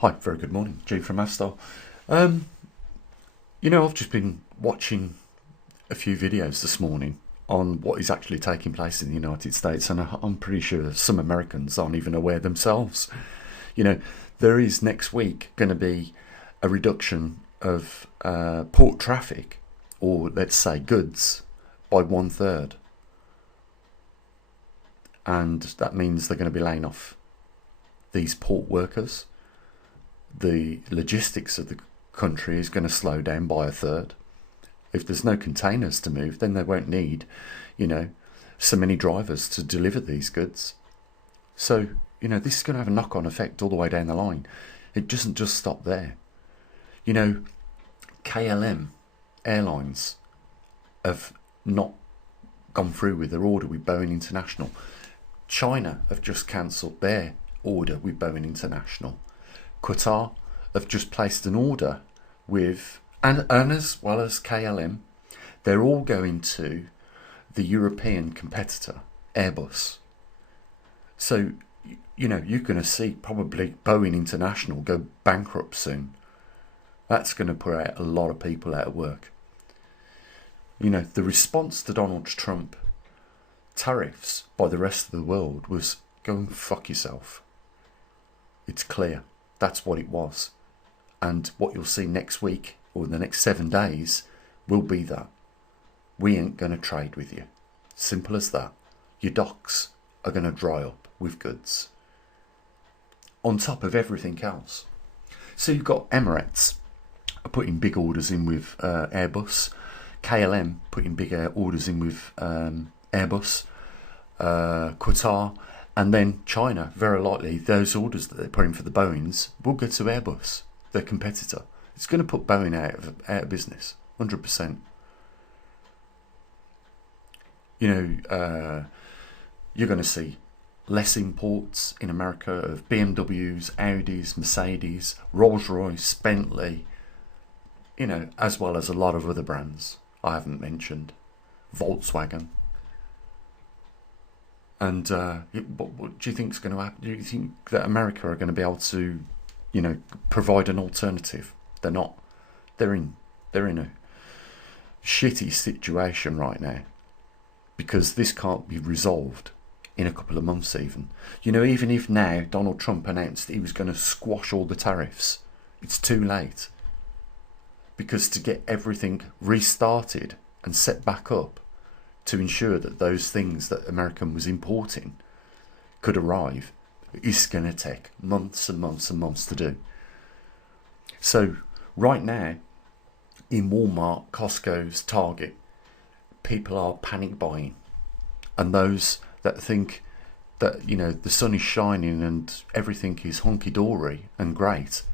Hi, very good morning. G from Avstar. I've just been watching a few videos this morning on what is actually taking place in the United States, and I'm pretty sure some Americans aren't even aware themselves. You know, there is next week going to be a reduction of port traffic, or let's say goods, by 1/3. And that means they're going to be laying off these port workers. The logistics of the country is going to slow down by 1/3. If there's no containers to move, then they won't need, so many drivers to deliver these goods. So, this is going to have a knock-on effect all the way down the line. It doesn't just stop there. KLM Airlines have not gone through with their order with Boeing International. China have just cancelled their order with Boeing International. Qatar have just placed an order with, and as well as KLM, they're all going to the European competitor, Airbus. So, you're going to see probably Boeing International go bankrupt soon. That's going to put out a lot of people out of work. The response to Donald Trump tariffs by the rest of the world was go and fuck yourself. It's clear. That's what it was. And what you'll see next week, or the next 7 days, will be that. We ain't going to trade with you. Simple as that. Your docks are going to dry up with goods. On top of everything else. So you've got Emirates putting big orders in with Airbus. KLM putting big orders in with Airbus. Qatar. And then China, very likely, those orders that they're putting for the Boeings will go to Airbus, their competitor. It's going to put Boeing out of business, 100%. You're going to see less imports in America of BMWs, Audis, Mercedes, Rolls-Royce, Bentley, as well as a lot of other brands I haven't mentioned, Volkswagen. And what do you think is going to happen? Do you think that America are going to be able to, provide an alternative? They're not. They're in a shitty situation right now because this can't be resolved in a couple of months even. Even if now Donald Trump announced he was going to squash all the tariffs, it's too late. Because to get everything restarted and set back up, to ensure that those things that America was importing could arrive, is going to take months and months and months to do. So right now, in Walmart, Costco's, Target, people are panic buying. And those that think that, the sun is shining and everything is hunky-dory and great,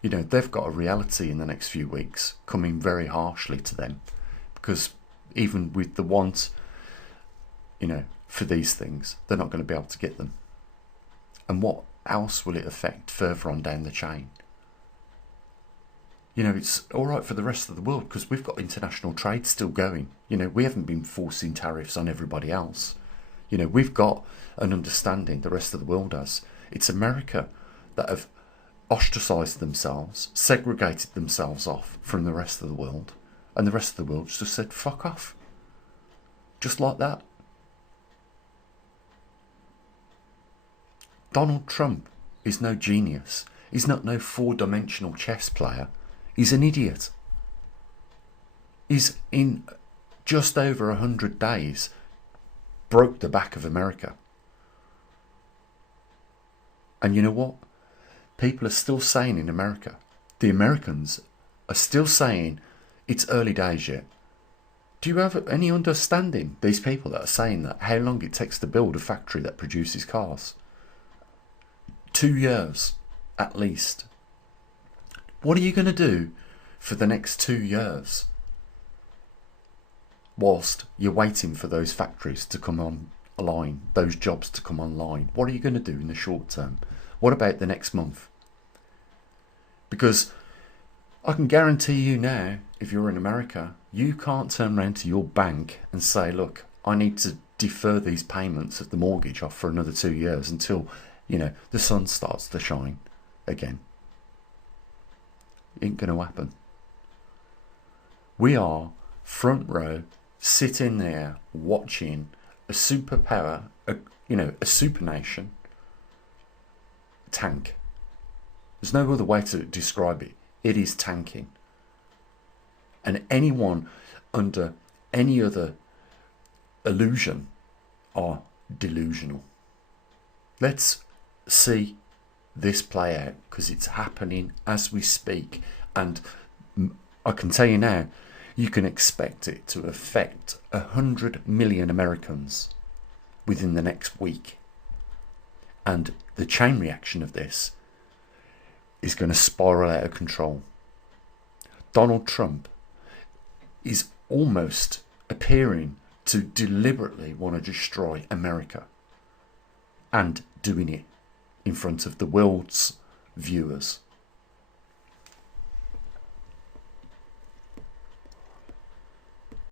they've got a reality in the next few weeks coming very harshly to them. Because even with the want, for these things, they're not going to be able to get them. And what else will it affect further on down the chain? It's all right for the rest of the world because we've got international trade still going. We haven't been forcing tariffs on everybody else. We've got an understanding, the rest of the world has. It's America that have ostracised themselves, segregated themselves off from the rest of the world. And the rest of the world just said, fuck off. Just like that. Donald Trump is no genius. He's not no four-dimensional chess player. He's an idiot. He's in just over 100 days broke the back of America. And you know what? People are still saying in America, the Americans are still saying, it's early days yet. Do you have any understanding, these people that are saying that, how long it takes to build a factory that produces cars? 2 years, at least. What are you going to do for the next 2 years? Whilst you're waiting for those factories to come online, those jobs to come online. What are you going to do in the short term? What about the next month? Because I can guarantee you now, if you're in America, you can't turn around to your bank and say, look, I need to defer these payments of the mortgage off for another 2 years until, the sun starts to shine again. Ain't going to happen. We are front row, sitting there watching a superpower, a super nation tank. There's no other way to describe it. It is tanking. And anyone under any other illusion are delusional. Let's see this play out, because it's happening as we speak, and I can tell you now, you can expect it to affect 100 million Americans within the next week, and the chain reaction of this is going to spiral out of control. Donald Trump is almost appearing to deliberately want to destroy America, and doing it in front of the world's viewers.